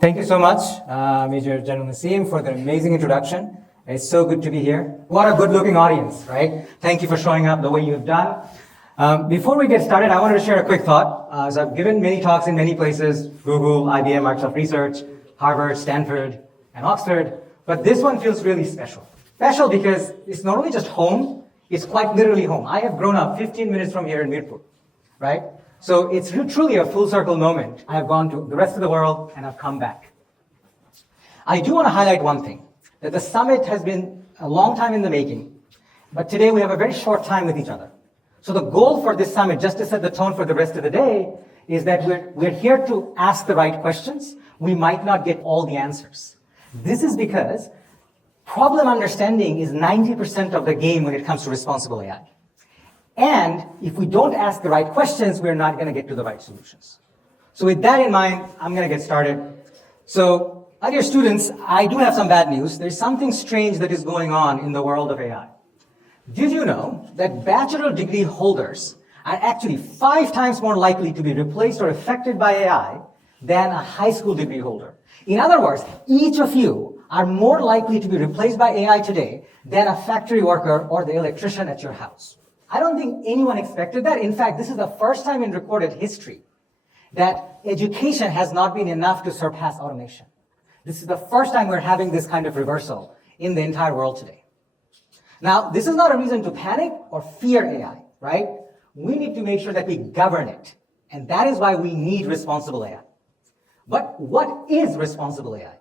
Thank you so much, Major General Naseem, for the amazing introduction. It's so good to be here. What a good-looking audience, right? Thank you for showing up the way you've done. Before we get started, I wanted to share a quick thought. As I've given many talks in many places, Google, IBM, Microsoft Research, Harvard, Stanford, and Oxford, but this one feels really special. Special because it's not only just home, it's quite literally home. I have grown up 15 minutes from here in Mirpur, right? So it's truly a full circle moment. I have gone to the rest of the world and I've come back. I do want to highlight one thing, that the summit has been a long time in the making, but today we have a very short time with each other. So the goal for this summit, just to set the tone for the rest of the day, is that we're here to ask the right questions. We might not get all the answers. This is because problem understanding is 90% of the game when it comes to responsible AI. And if we don't ask the right questions, we're not going to get to the right solutions. So with that in mind, I'm going to get started. So, dear students, I do have some bad news. There's something strange that is going on in the world of AI. Did you know that bachelor degree holders are actually 5 times more likely to be replaced or affected by AI than a high school degree holder? In other words, each of you are more likely to be replaced by AI today than a factory worker or the electrician at your house. I don't think anyone expected that. In fact, this is the first time in recorded history that education has not been enough to surpass automation. This is the first time we're having this kind of reversal in the entire world today. Now, this is not a reason to panic or fear AI, right? We need to make sure that we govern it. And that is why we need responsible AI. But what is responsible AI?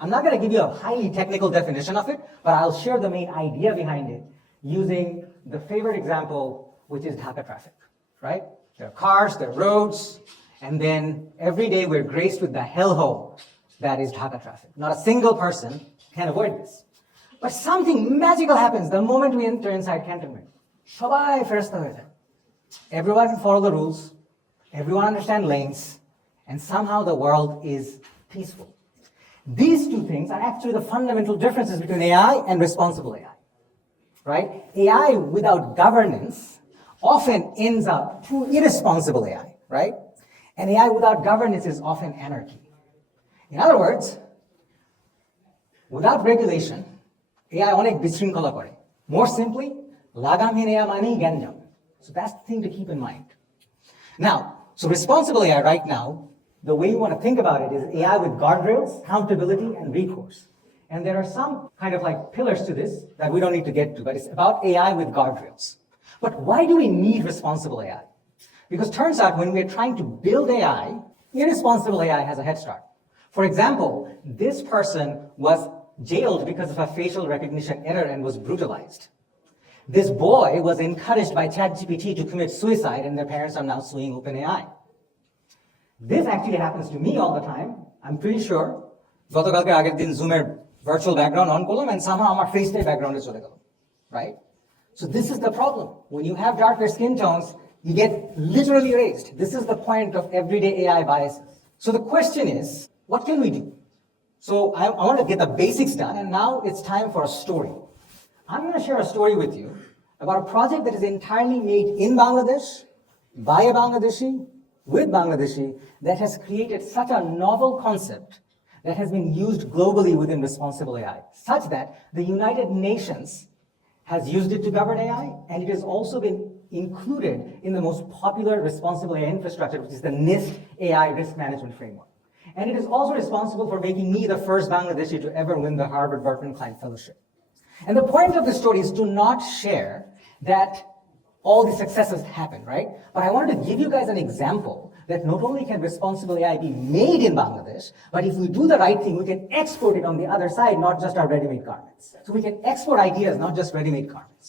I'm not going to give you a highly technical definition of it, but I'll share the main idea behind it using the favorite example, which is Dhaka traffic, right? There are cars, there are roads, and then every day we're graced with the hellhole that is Dhaka traffic. Not a single person can avoid this. But something magical happens the moment we enter inside Cantonment. Shobai feresta hoye jaye. Everyone can follow the rules, everyone understands lanes, and somehow the world is peaceful. These two things are actually the fundamental differences between AI and responsible AI. Right? AI without governance often ends up to irresponsible AI, right? And AI without governance is often anarchy. In other words, without regulation, AI onek bishrinkhala kore. More simply, lagamhীন AI manei ganjam. So that's the thing to keep in mind. Now, so responsible AI right now, the way you want to think about it is AI with guardrails, accountability, and recourse. And there are some kind of like pillars to this that we don't need to get to, but it's about AI with guardrails. But why do we need responsible AI? Because turns out when we're trying to build AI, irresponsible AI has a head start. For example, this person was jailed because of a facial recognition error and was brutalized. This boy was encouraged by ChatGPT to commit suicide and their parents are now suing OpenAI. This actually happens to me all the time. I'm pretty sure. গতকালকে আগের দিন Zoom-এর virtual background on করলাম and somehow আমার face-টাই background-এ চলে গেল, right? So this is the problem. When you have darker skin tones, you get literally erased. This is the point of everyday AI biases. So the question is, what can we do? So I want to get the basics done, and now it's time for a story. I'm going to share a story with you about a project that is entirely made in Bangladesh, by a Bangladeshi, with Bangladeshi, that has created such a novel concept that has been used globally within responsible AI, such that the United Nations has used it to govern AI, and it has also been included in the most popular responsible AI infrastructure, which is the NIST AI risk management framework. And it is also responsible for making me the first Bangladeshi to ever win the Harvard Berkman Klein Fellowship. And the point of this story is to not share that all the successes happen, right? But I wanted to give you guys an example that not only can responsible AI be made in Bangladesh, but if we do the right thing, we can export it on the other side, not just our ready-made garments. So we can export ideas, not just ready-made garments.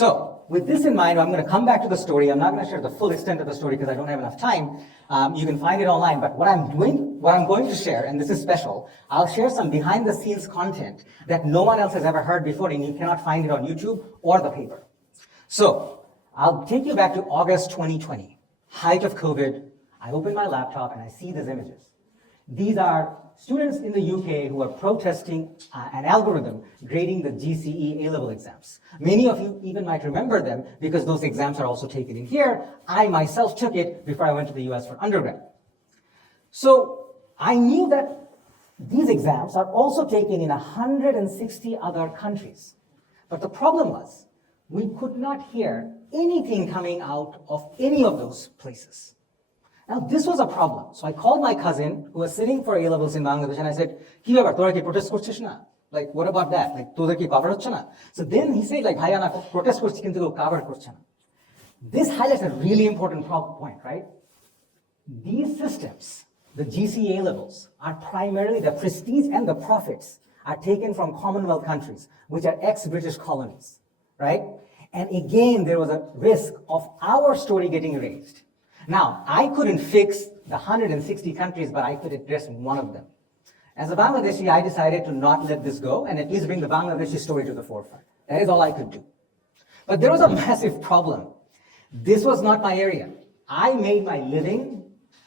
So with this in mind, I'm going to come back to the story. I'm not going to share the full extent of the story because I don't have enough time. You can find it online. But what I'm going to share, and this is special, I'll share some behind-the-scenes content that no one else has ever heard before, and you cannot find it on YouTube or the paper. So I'll take you back to August 2020, height of COVID. I open my laptop and I see these images. These are students in the UK who are protesting an algorithm grading the GCE A-level exams. Many of you even might remember them because those exams are also taken in here. I myself took it before I went to the US for undergrad. So I knew that these exams are also taken in 160 other countries. But the problem was, we could not hear anything coming out of any of those places. Now, this was a problem. So I called my cousin, who was sitting for A-levels in Bangladesh, and I said, "Ki byabar, tora ki protest korchish na? Like, what about that? Like, toder ki cover hocche na?" So then he said, like, "Bhaiya na protest korchi kintu keu cover korche na." This highlights a really important point, right? These systems, the GCE A-levels, are primarily the prestige and the profits are taken from Commonwealth countries, which are ex-British colonies, right? And again, there was a risk of our story getting erased. Now, I couldn't fix the 160 countries, but I could address one of them. As a Bangladeshi, I decided to not let this go and at least bring the Bangladeshi story to the forefront. That is all I could do. But there was a massive problem. This was not my area. I made my living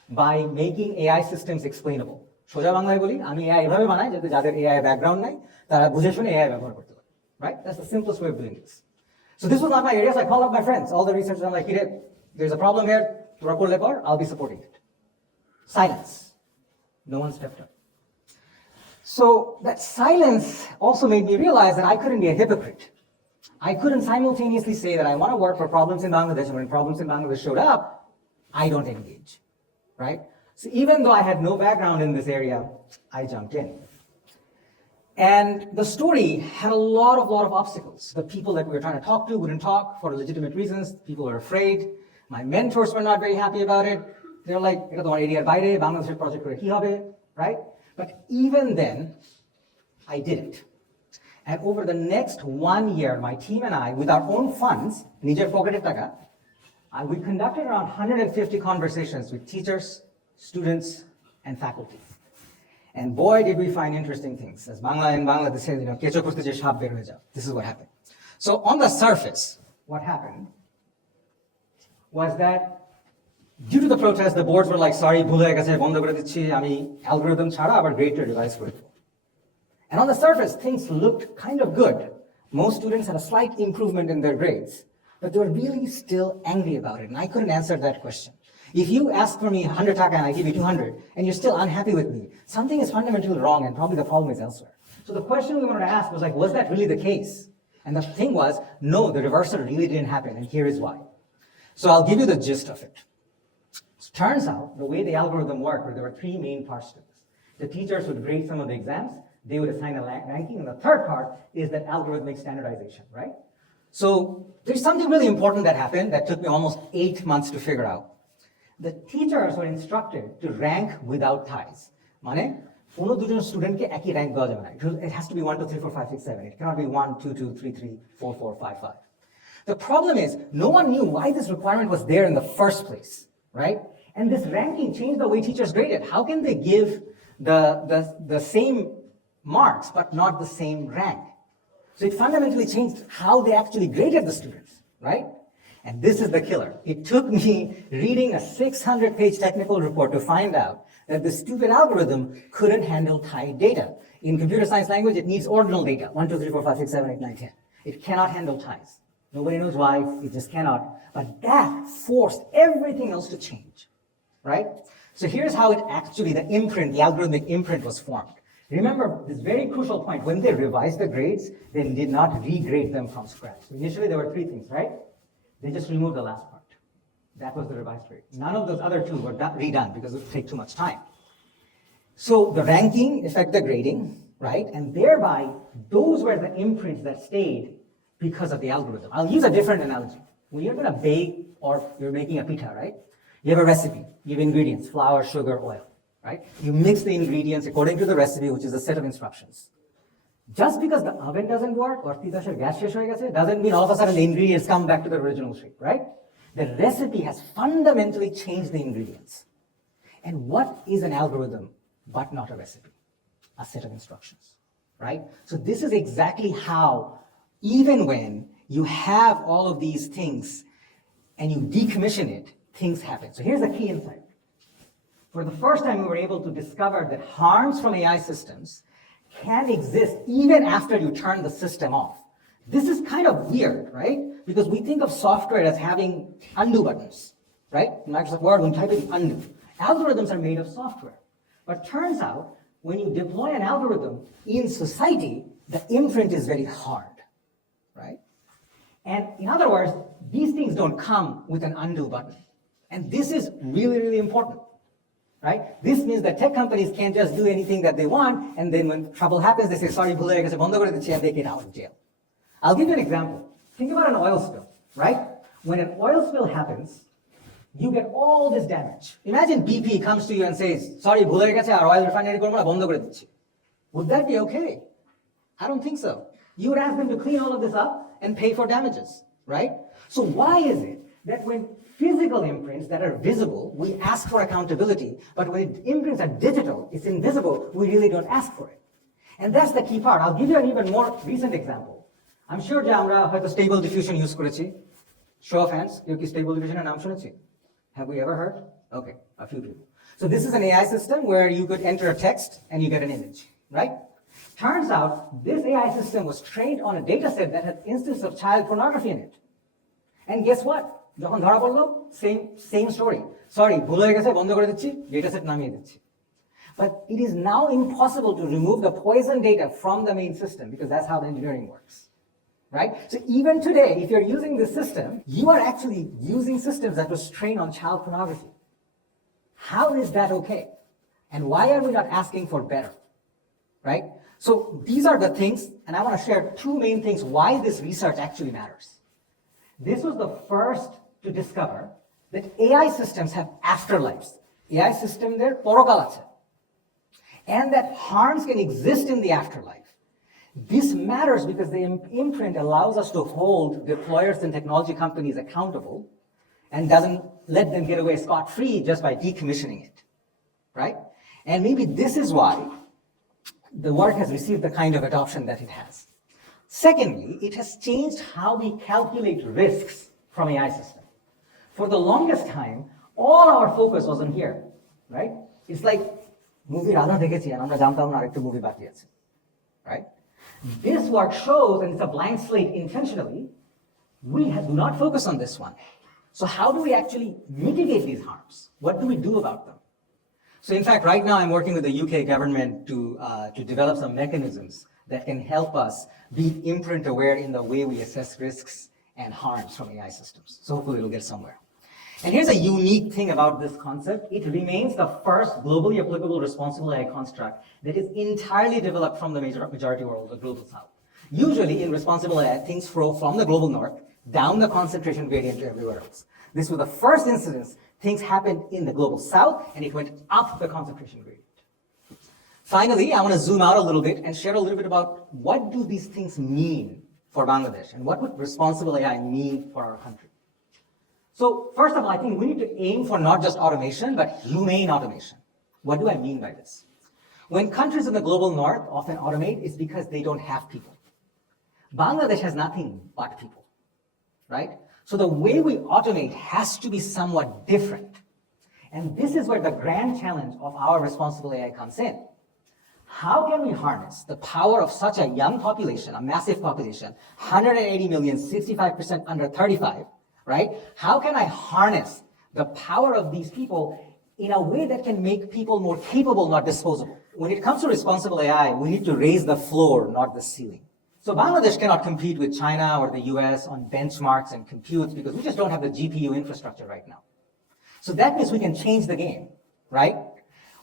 by making AI systems explainable. সোজা বাংলায় বলি, আমি AI এভাবে বানাই যাতে যাদের AI background নাই তারা বুঝে শুনে AI ব্যবহার করতে পারে. Right? That's the simplest way of doing this. So this was not my area, so I called up my friends, all the researchers. I'm like, "Hey, there's a problem here. I'll be supporting it." Silence. No one stepped up. So that silence also made me realize that I couldn't be a hypocrite. I couldn't simultaneously say that I want to work for problems in Bangladesh, and when problems in Bangladesh showed up, I don't engage, right? So even though I had no background in this area, I jumped in. And the story had a lot of obstacles. The people that we were trying to talk to wouldn't talk for legitimate reasons. People were afraid. My mentors were not very happy about it. They were like, "Eta tomar area baire, Bangladesher project kore ki hobe," right? But even then, I did it. And over the next 1 year, my team and I, with our own funds, nijer pocketer taka, we conducted around 150 conversations with teachers, students, and faculty. And boy, did we find interesting things. As Bangla in Bangladesh, kecho korte je shap ber hoye jao. This is what happened. So on the surface, what happened was that due to the protest, the boards were like, "Sorry, bhul hoye geche, bondo kore dicchi, ami algorithm chhara abar grade ta revise kore debo." And on the surface, things looked kind of good. Most students had a slight improvement in their grades, but they were really still angry about it, and I couldn't answer that question. If you ask for me 100 taka and I give you 200, and you're still unhappy with me, something is fundamentally wrong, and probably the problem is elsewhere. So the question we wanted to ask was like, was that really the case? And the thing was, no, the reversal really didn't happen, and here is why. So I'll give you the gist of it. It turns out the way the algorithm worked, there were three main parts to this. The teachers would grade some of the exams, they would assign a ranking, and the third part is that algorithmic standardization, right? So there's something really important that happened that took me almost 8 months to figure out. The teachers were instructed to rank without ties. মানে কোনো দুজন স্টুডেন্টকে একই rank দেওয়া যাবে না. It has to be 1, 2, 3, 4, 5, 6, 7. It cannot be 1, 2, 2, 3, 3, 4, 4, 5, 5. The problem is no one knew why this requirement was there in the first place, right? And this ranking changed the way teachers graded. How can they give the same marks but not the same rank? So it fundamentally changed how they actually graded the students, right? And this is the killer. It took me reading a 600-page technical report to find out that the stupid algorithm couldn't handle tied data. In computer science language, it needs ordinal data, 1, 2, 3, 4, 5, 6, 7, 8, 9, 10. It cannot handle ties. Nobody knows why, it just cannot. But that forced everything else to change, right? So here's how it actually, the imprint, the algorithmic imprint was formed. Remember this very crucial point, when they revised the grades, they did not regrade them from scratch. So initially there were three things, right? They just removed the last part. That was the revised grade. None of those other two were redone because it would take too much time. So the ranking affect the grading, right? And thereby, those were the imprints that stayed because of the algorithm. I'll use a different analogy. When you're going to bake or you're making a pita, right? You have a recipe, you have ingredients, flour, sugar, oil, right? You mix the ingredients according to the recipe, which is a set of instructions. Just because the oven doesn't work or titasher gas shesh hoye geche doesn't mean all of a sudden the ingredients come back to the original shape, right? The recipe has fundamentally changed the ingredients. And what is an algorithm but not a recipe? A set of instructions, right? So this is exactly how, even when you have all of these things and you decommission it, things happen. So here's the key insight. For the first time, we were able to discover that harms from AI systems can exist even after you turn the system off. This is kind of weird, right? Because we think of software as having undo buttons, right? In Microsoft Word, when you type it, undo. Algorithms are made of software. But turns out, when you deploy an algorithm in society, the imprint is very hard, right? And in other words, these things don't come with an undo button. And this is really, really important, right? This means that tech companies can't just do anything that they want, and then when trouble happens, they say, sorry, bhule gache, bondo kore dicchi, and they get out of jail. I'll give you an example. Think about an oil spill, right? When an oil spill happens, you get all this damage. Imagine BP comes to you and says, sorry, bhule gache, our oil refinery korbo na, bondo kore dicchi. Would that be okay? I don't think so. You would ask them to clean all of this up and pay for damages, right? So why is it that when physical imprints that are visible, we ask for accountability, but when imprints are digital, it's invisible, we really don't ask for it? And that's the key part. I'll give you an even more recent example. I'm sure যে আমরা হয়তো stable diffusion use করেছি. Show of hands, কেউ কি stable diffusion এর নাম শুনেছি? Have we ever heard? Okay, a few people. So this is an AI system where you could enter a text and you get an image, right? Turns out this AI system was trained on a data set that had instances of child pornography in it. And guess what? যখন ধরা পড়লো, same story. Sorry, ভুল হয়ে গেছে, বন্ধ করে দিচ্ছি, data set নামিয়ে দিচ্ছি. But it is now impossible to remove the poison data from the main system because that's how the engineering works, right? So even today, if you're using this system, you are actually using systems that was trained on child pornography. How is that okay? And why are we not asking for better, right? So these are the things, and I want to share two main things why this research actually matters. This was the first to discover that AI systems have afterlives. AI system there, porokal ache. And that harms can exist in the afterlife. This matters because the imprint allows us to hold deployers and technology companies accountable and doesn't let them get away scot-free just by decommissioning it, right? And maybe this is why the work has received the kind of adoption that it has. Secondly, it has changed how we calculate risks from AI system. For the longest time, all our focus was on here, right? It's like movie radha dekhechi and amra jantam na arekta movie baki ache, right? This work shows, and it's a blank slate intentionally, we do not focus on this one. So how do we actually mitigate these harms? What do we do about them? So in fact, right now I'm working with the UK government to develop some mechanisms that can help us be imprint aware in the way we assess risks and harms from AI systems. So hopefully it'll get somewhere. And here's a unique thing about this concept. It remains the first globally applicable responsible AI construct that is entirely developed from the majority world, the global south. Usually in responsible AI, things flow from the global north down the concentration gradient to everywhere else. This was the first instance things happened in the global south and it went up the concentration gradient. Finally, I want to zoom out a little bit and share a little bit about what do these things mean for Bangladesh and what would responsible AI mean for our country. So first of all, I think we need to aim for not just automation, but humane automation. What do I mean by this? When countries in the global north often automate, it's because they don't have people. Bangladesh has nothing but people, right? So the way we automate has to be somewhat different. And this is where the grand challenge of our responsible AI comes in. How can we harness the power of such a young population, a massive population, 180 million, 65% under 35, right? How can I harness the power of these people in a way that can make people more capable, not disposable? When it comes to responsible AI, we need to raise the floor, not the ceiling. So Bangladesh cannot compete with China or the US on benchmarks and compute because we just don't have the GPU infrastructure right now. So that means we can change the game, right?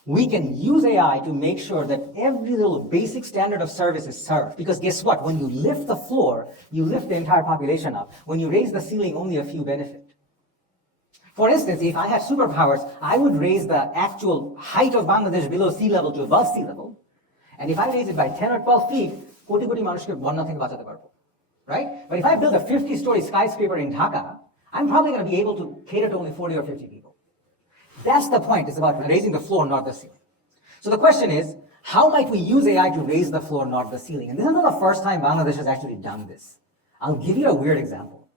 We can use AI to make sure that every little basic standard of service is served. Because guess what? When you lift the floor, you lift the entire population up. When you raise the ceiling, only a few benefit. For instance, if I had superpowers, I would raise the actual height of Bangladesh below sea level to above sea level. And if I raise it by 10 or 12 feet, koti koti manushke bonna theke bachate parbo, right? But if I build a 50-story skyscraper in Dhaka, I'm probably going to be able to cater to only 40 or 50 people. That's the point. It's about raising the floor, not the ceiling. So the question is, how might we use AI to raise the floor, not the ceiling? And this is not the first time Bangladesh has actually done this. I'll give you a weird example.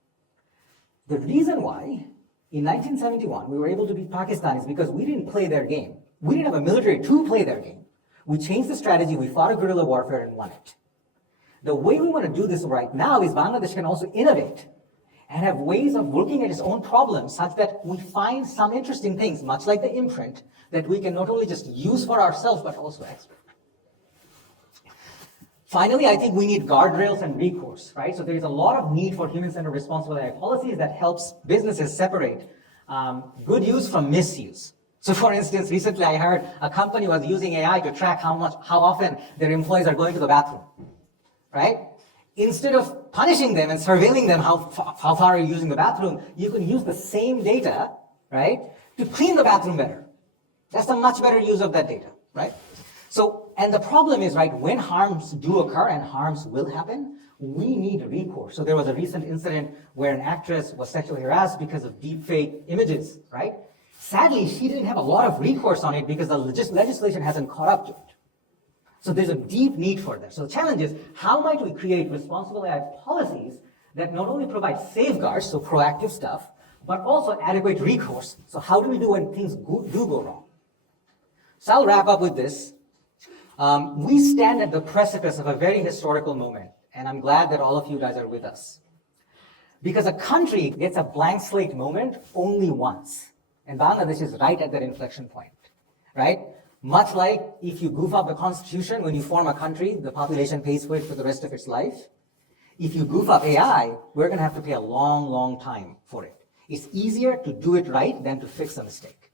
The reason why in 1971 we were able to beat Pakistan is because we didn't play their game. We didn't have a military to play their game. We changed the strategy, we fought a guerrilla warfare and won it. The way we want to do this right now is Bangladesh can also innovate and have ways of working at its own problems such that we find some interesting things, much like the imprint, that we can not only just use for ourselves, but also export. Finally, I think we need guardrails and recourse, right? So there is a lot of need for human-centered responsible AI policies that helps businesses separate good use from misuse. So for instance, recently I heard a company was using AI to track how often their employees are going to the bathroom, right? Instead of punishing them and surveilling them how far are you using the bathroom, you can use the same data, right, to clean the bathroom better. That's a much better use of that data, right? So, and the problem is, right, when harms do occur, and harms will happen, we need recourse. So there was a recent incident where an actress was sexually harassed because of deepfake images, right? Sadly, she didn't have a lot of recourse on it because the legislation hasn't caught up to it. So there's a deep need for that. So the challenge is, how might we create responsible AI policies that not only provide safeguards, so proactive stuff, but also adequate recourse. So how do we do when things do go wrong? So I'll wrap up with this. We stand at the precipice of a very historical moment, and I'm glad that all of you guys are with us. Because a country gets a blank slate moment only once, and Bangladesh is right at that inflection point, right? Much like if you goof up the constitution when you form a country, the population pays for it for the rest of its life. If you goof up AI, we're going to have to pay a long, long time for it. It's easier to do it right than to fix a mistake.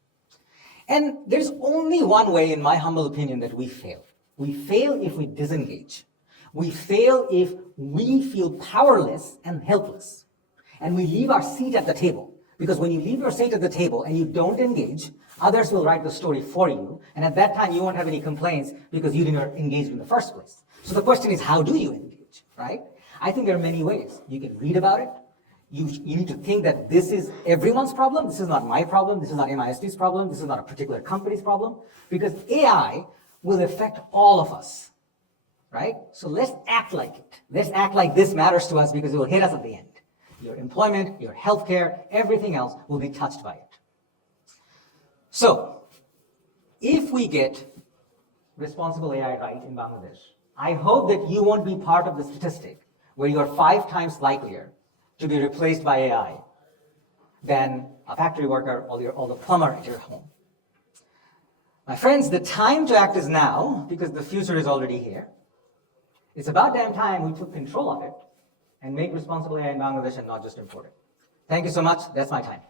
And there's only one way, in my humble opinion, that we fail. We fail if we disengage. We fail if we feel powerless and helpless. And we leave our seat at the table. Because when you leave your seat at the table and you don't engage, others will write the story for you. And at that time, you won't have any complaints because you didn't engage in the first place. So the question is, how do you engage, right? I think there are many ways. You can read about it. You need to think that this is everyone's problem. This is not my problem. This is not NIST's problem. This is not a particular company's problem. Because AI will affect all of us, right? So let's act like it. Let's act like this matters to us because it will hit us at the end. Your employment, your healthcare, everything else will be touched by it. So if we get responsible AI right in Bangladesh, I hope that you won't be part of the statistic where you are 5 times likelier to be replaced by AI than a factory worker or the plumber at your home. My friends, the time to act is now because the future is already here. It's about damn time we took control of it and make responsible AI in Bangladesh and not just import it. Thank you so much. That's my time.